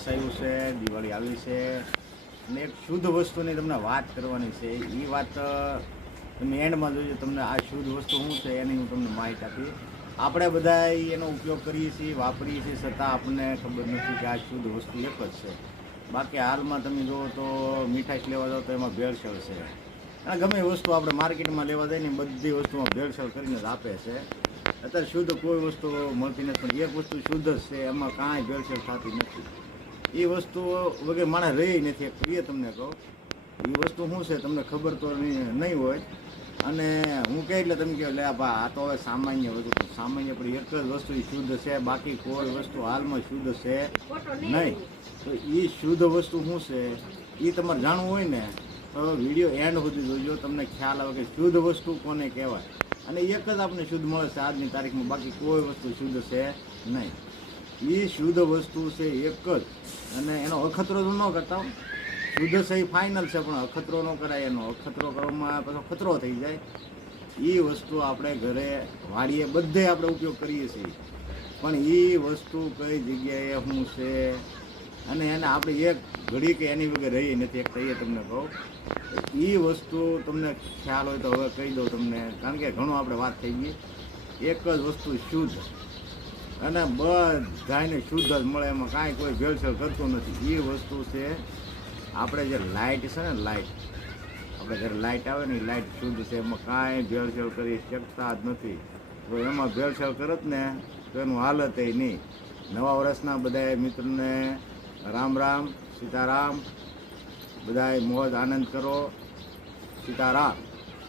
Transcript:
વર્ષ આવ્યું છે, દિવાળી આવી છે અને એક શુદ્ધ વસ્તુની તમને વાત કરવાની છે. એ વાત તમે એન્ડમાં જોજો. તમને આ શુદ્ધ વસ્તુ શું છે એની હું તમને માહિતી આપી. આપણે બધા એનો ઉપયોગ કરીએ છીએ, વાપરીએ છીએ, છતાં આપણને ખબર નથી કે આ શુદ્ધ વસ્તુ એક જ છે. બાકી હાલમાં તમે જુઓ તો મીઠાઈ લેવા જાઓ તો એમાં ભેળસેળ છે. અને ગમે એ વસ્તુ આપણે માર્કેટમાં લેવા જઈએ ને બધી વસ્તુમાં ભેળસેળ કરીને જ આપે છે. અત્યારે શુદ્ધ કોઈ વસ્તુ મળતી નથી, પણ એક વસ્તુ શુદ્ધ જ છે, એમાં કાંઈ ભેળસેળ થતી નથી. એ વસ્તુ વગર માણસ રહી નથી. એ તમને કહું એ વસ્તુ શું છે તમને ખબર તો નહીં હોય. અને હું કહે એટલે તમે કહો લે બા આ તો હવે સામાન્ય વસ્તુ, સામાન્ય પણ એક જ વસ્તુ એ શુદ્ધ છે, બાકી કોઈ વસ્તુ હાલમાં શુદ્ધ છે નહીં. તો એ શુદ્ધ વસ્તુ શું છે એ તમારે જાણવું હોય ને તો વિડીયો એન્ડ સુધી જોજો. તમને ખ્યાલ આવે કે શુદ્ધ વસ્તુ કોને કહેવાય. અને એક જ આપણે શુદ્ધ મળે છે આજની તારીખમાં, બાકી કોઈ વસ્તુ શુદ્ધ છે નહીં. એ શુદ્ધ વસ્તુ છે એક જ. અને એનો અખતરો તો ન કરતા. શુદ્ધ છે એ ફાઇનલ છે, પણ અખતરો ન કરાય. એનો અખતરો કરવામાં પાછો ખતરો થઈ જાય. એ વસ્તુ આપણે ઘરે વાડીએ બધે આપણે ઉપયોગ કરીએ છીએ, પણ એ વસ્તુ કઈ જગ્યાએ શું છે અને એને આપણે એક ઘડી કે એની વગર રહી નથી. એક કહીએ તમને કહું એ વસ્તુ તમને ખ્યાલ હોય તો હવે કહી દઉં તમને, કારણ કે ઘણું આપણે વાત થઈ ગઈ. એક જ વસ્તુ શુદ્ધ, અને બધાને શુદ્ધ જ મળે, એમાં કાંઈ કોઈ ભેળસેળ કરતું નથી. એ વસ્તુ છે આપણે જે લાઇટ છે ને, લાઇટ આપણે જ્યારે લાઇટ આવે ને એ લાઇટ શુદ્ધ છે, એમાં કાંઈ ભેળસેળ કરી શકતા જ નથી. તો એમાં ભેળસેળ કરત ને તો એનું હાલત એ નહીં. નવા વર્ષના બધા મિત્રોને રામ રામ, સીતારામ. બધાએ મોજ આનંદ કરો. સીતારામ.